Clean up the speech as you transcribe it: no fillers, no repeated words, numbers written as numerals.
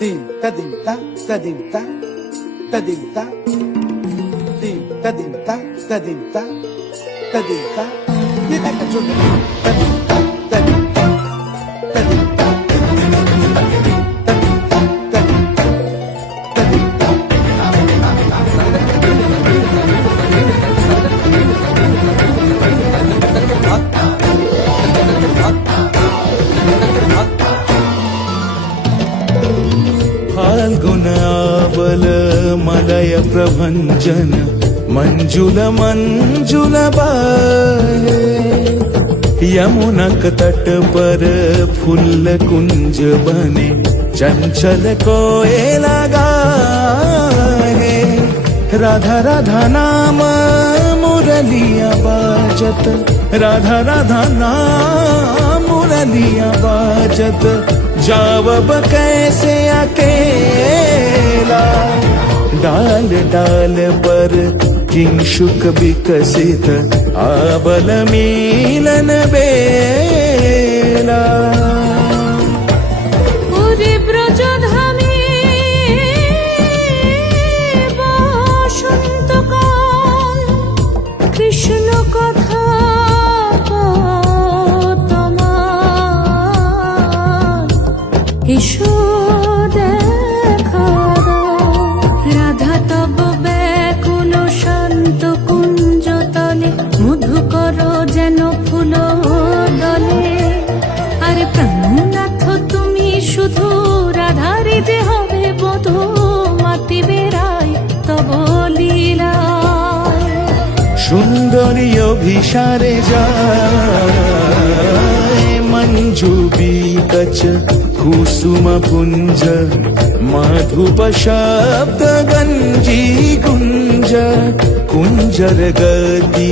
Dim ta dim ta ta dim ta ta dim ta dim ta dim ta ta dim ta ta dim ta ये क्या कर रहे हो ta dim ta ta dim ta ta dim ta ta dim ta ta dim ta ta dim ta फाल्गुनावल मलय प्रभंजन मंजुल मंजुल बाहे यमुनक तट पर फूल कुंज बने चंचल कोयला गाहे राधा राधा नाम मुरलिया बाजत राधा राधा नाम मुरलिया बाजत जावब कैसे अकेला डाल डाल पर किंशुक विकसित आबल मिलन बेला কৃষ্ণ কথা এসো দেখা দাও রাধা তব ব্যাকুল শান্ত কুঞ্জ তলে মধুকর যেন ফুল দলে আরে প্রাণনাথ তুমি শুধু রাধারে যে হবে বধূ মাতি বেড়াই তব লীলা সুন্দরী অভিসারে যায় মঞ্জু বিকচ कुसुम पुंज मधुप शब्द गंजी कुंज कुंजर गति